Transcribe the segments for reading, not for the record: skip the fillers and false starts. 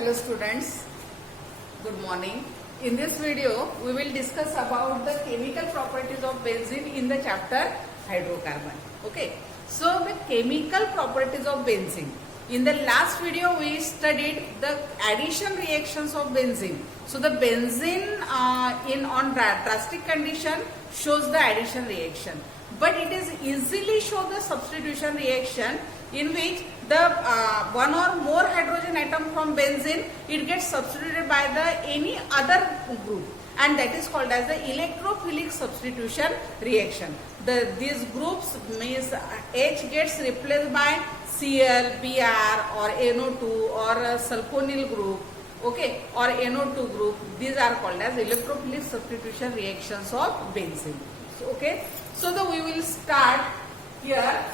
Hello students, good morning. In this video, we will discuss about the chemical properties of benzene in the chapter hydrocarbon. Okay, so the chemical properties of benzene. In the last video, we studied the addition reactions of benzene. So the benzene on drastic condition shows the addition reaction, but it is easily show the substitution reaction in which the one or more hydrogen atom from benzene, it gets substituted by the any other group, and that is called as the electrophilic substitution reaction. These groups means H gets replaced by Cl, Br or NO2 or sulfonyl group, okay, or NO2 group. These are called as electrophilic substitution reactions of benzene. So, okay, so we will start here.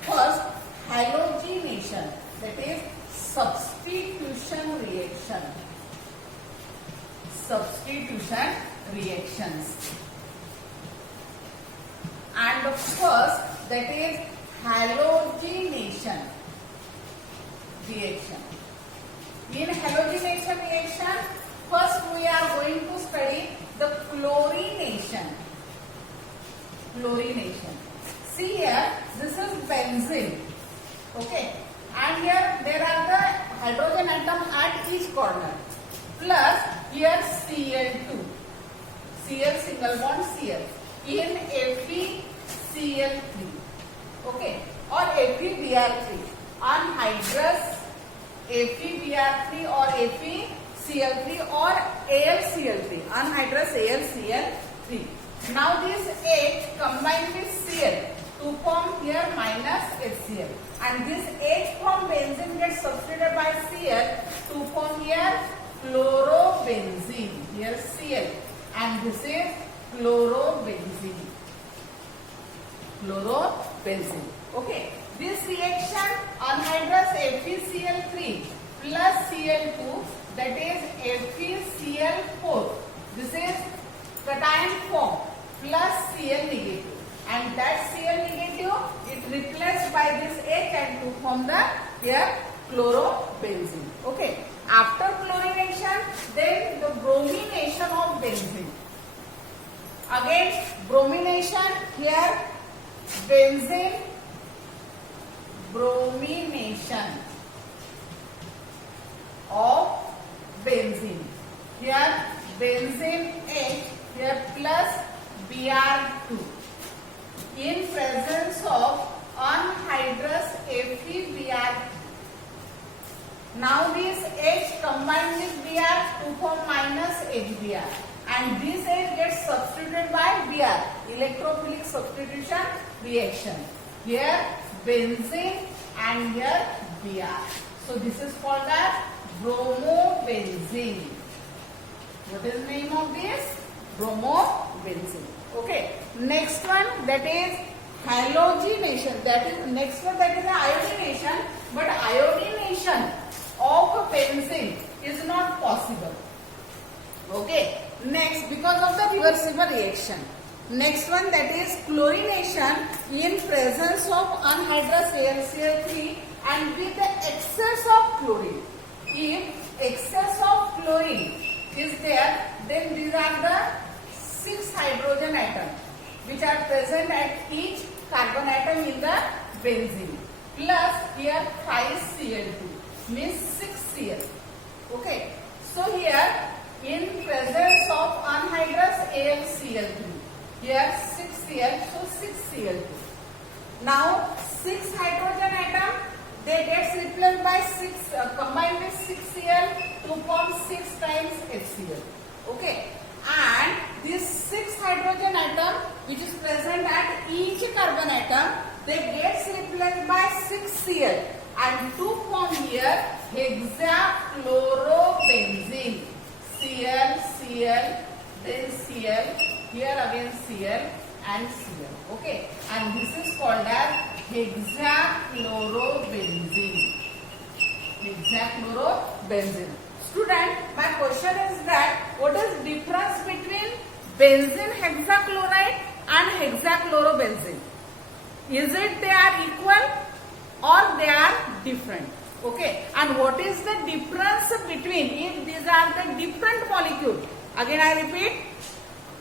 First, halogenation, that is substitution reaction. Substitution reactions. And the first, that is halogenation reaction. In halogenation reaction, first we are going to study the chlorination. Chlorination. See here, this is benzene, okay, and here there are the hydrogen atom at each corner, plus here Cl2, Cl single bond Cl, in FeCl3, okay, or FeBr3, anhydrous FeBr3 or FeCl3 or AlCl3, anhydrous AlCl3. Now this H combined with Cl to form here minus HCl, and this H from benzene gets substituted by Cl to form here chlorobenzene, here Cl, and this is chlorobenzene. Chlorobenzene. Okay. This reaction anhydrous FeCl3 plus Cl2, that is FeCl4. This is cation form plus Cl negative, and that Cl negative it replaced by this H and to form the here chlorobenzene. Okay. After chlorination, then the bromination of benzene. Again bromination, here benzene bromination of benzene. Here benzene H, here plus Br2 in presence of anhydrous FeBr. Now this H combined with Br to form minus HBr, and this H gets substituted by Br, electrophilic substitution reaction. Here benzene and here Br. So this is called as bromobenzene. What is the name of this? Bromobenzene. Okay. Next one, that is halogenation. That is next one, that is iodination. But iodination of benzene is not possible. Okay. Next, because of the reversible reaction. Next one, that is chlorination in presence of anhydrous AlCl3 and with the excess of chlorine. If excess of chlorine is there, then these are the 6 hydrogen atoms which are present at each carbon atom in the benzene, plus here 5 Cl2 means 6 Cl. Okay, so here in presence of anhydrous AlCl3, here 6 Cl, so 6 Cl2. Now 6 hydrogen atom, they get replaced by 6 combined with 6 Cl to form 6 times HCl. Okay, and this 6 hydrogen atom which is present at each carbon atom, they get replaced by 6 Cl and to form here hexachlorobenzene. Cl, Cl, then Cl, here again Cl and Cl. Okay, and this is called as hexachlorobenzene. Hexachlorobenzene. Student, my question is that what is difference between benzene hexachloride and hexachlorobenzene? Is it they are equal or they are different? Okay, and what is the difference between, if these are the different molecules, again I repeat,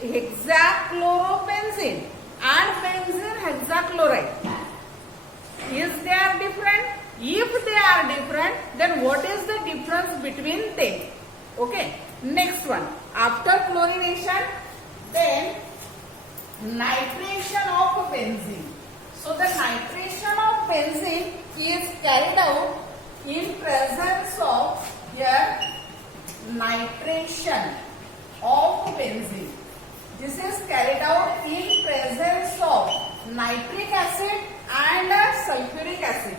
hexachloropenzene and benzene hexachloride, is they are different? If they are different, then what is the difference between them? Okay, next one, after chlorination, then nitration of benzene. So the nitration of benzene is carried out in presence of here nitration of benzene. This is carried out in presence of nitric acid and sulfuric acid.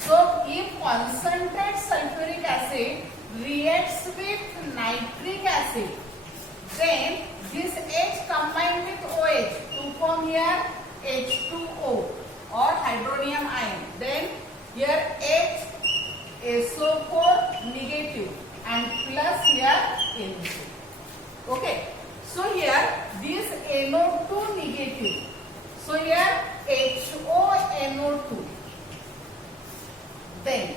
So if concentrated sulfuric acid reacts with nitric acid, then this H combined with OH to form here H2O or hydronium ion. Then here H SO4 negative and plus here NO2. Okay. So here this NO2 negative. So here HONO2. Then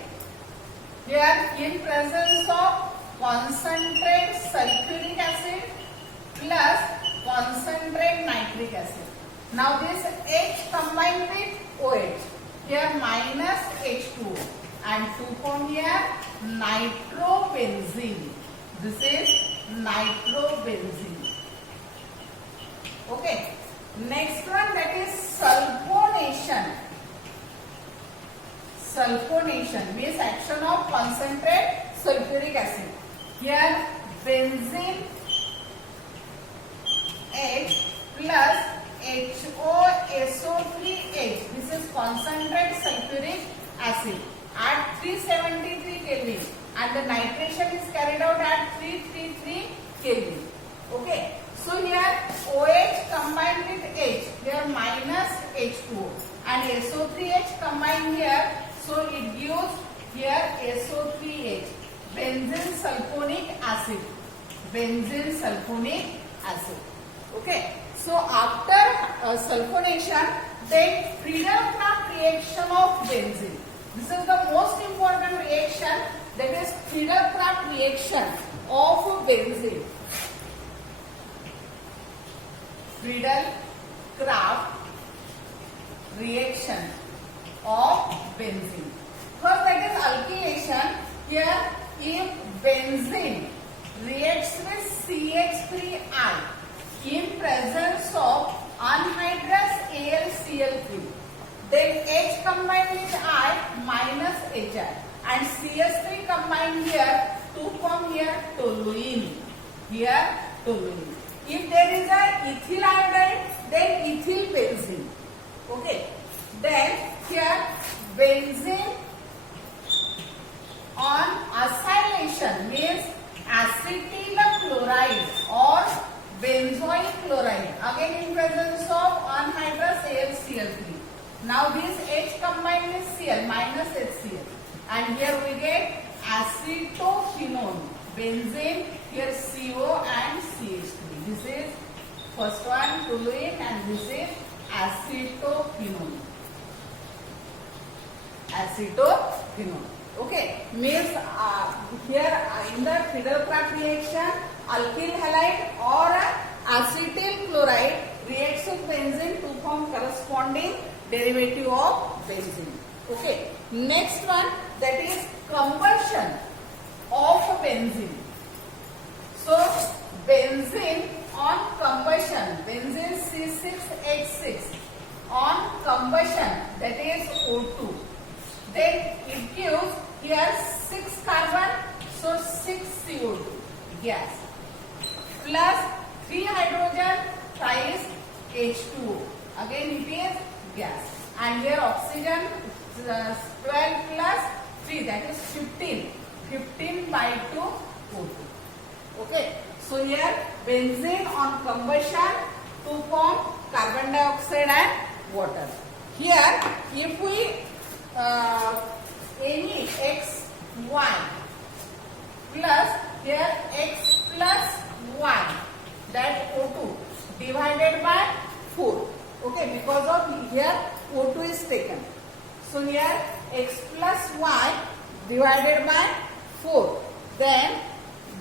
here in presence of concentrated sulfuric acid plus concentrated nitric acid. Now this H combined with OH. Here minus H2O and to form here nitrobenzene. This is nitrobenzene. Okay. Next one, that is sulfonation. Sulfonation means action of concentrated sulfuric acid. Here benzene H plus HOSO3H. This is concentrated sulfuric acid at 373 Kelvin and the nitration is carried out at 333 Kelvin. Okay. So here OH combined with H, here minus H2O and SO3H combined here, so it gives here SO3H, benzene sulfonic acid. Benzene sulfonic acid. Okay. So after sulfonation, then Friedel-Crafts reaction of benzene. This is the most important reaction, that is Friedel-Crafts reaction of benzene. Friedel-Crafts reaction of benzene. First, that is alkylation. Here, if benzene reacts with CH3I in presence of anhydrous AlCl3, then H combined with I minus HI and CH3 combined here to form here toluene. Here toluene. If there is a ethyl iodide, then ethyl benzene. Okay. Then here benzene on acylation means acetyl chloride or benzoyl chloride, again in presence of anhydrous AlCl3. Now this H combined with Cl minus HCl and here we get acetophenone, benzene, here CO and CH3. This is first one toluene and this is acetophenone. Acetophenone. Okay, means here in the Friedel-Crafts reaction, alkyl halide or acetyl chloride reacts with benzene to form corresponding derivative of benzene. Okay, next one, that is combustion of benzene. So benzene on combustion, benzene C6H6 on combustion, that is O2. Then it gives here 6 carbon, so 6 CO2 gas plus 3 hydrogen thrice H2O. Again it is gas. And here oxygen 12 plus 3, that is 15. 15 by 2 O2. Okay. So here benzene on combustion to form carbon dioxide and water. Here if we any x y plus here x plus y, that O2 divided by 4. Okay, because of here O2 is taken. So here x plus y divided by 4. Then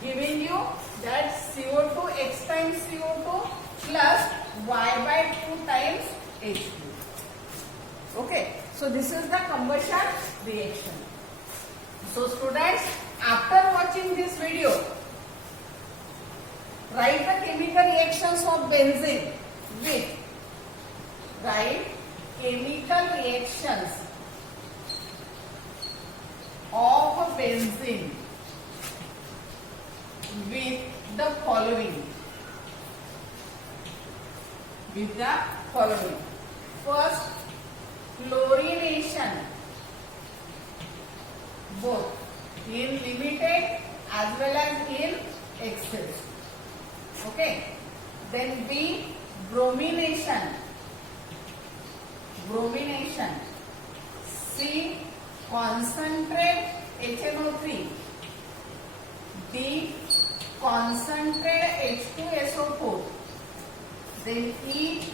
giving you that CO2 X times CO2 plus Y by 2 times H2. Okay, so this is the combustion reaction. So students, after watching this video, write the chemical reactions of benzene with, write chemical reactions of benzene with the following. First, chlorination, both in limited as well as in excess. Okay. Then B, bromination. C, concentrate HNO3. D, concentrate H2SO4. Then E,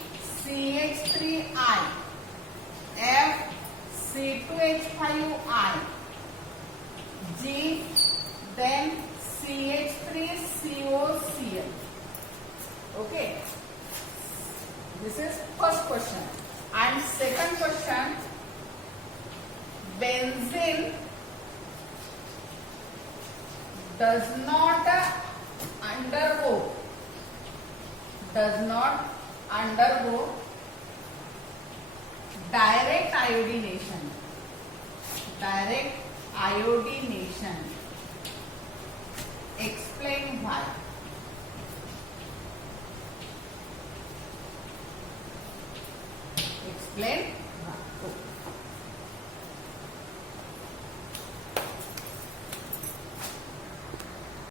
CH3I. F, C2H5I. G, then CH3COCl. Okay. This is first question. And second question, benzene does not undergo direct iodination. Explain why. Explain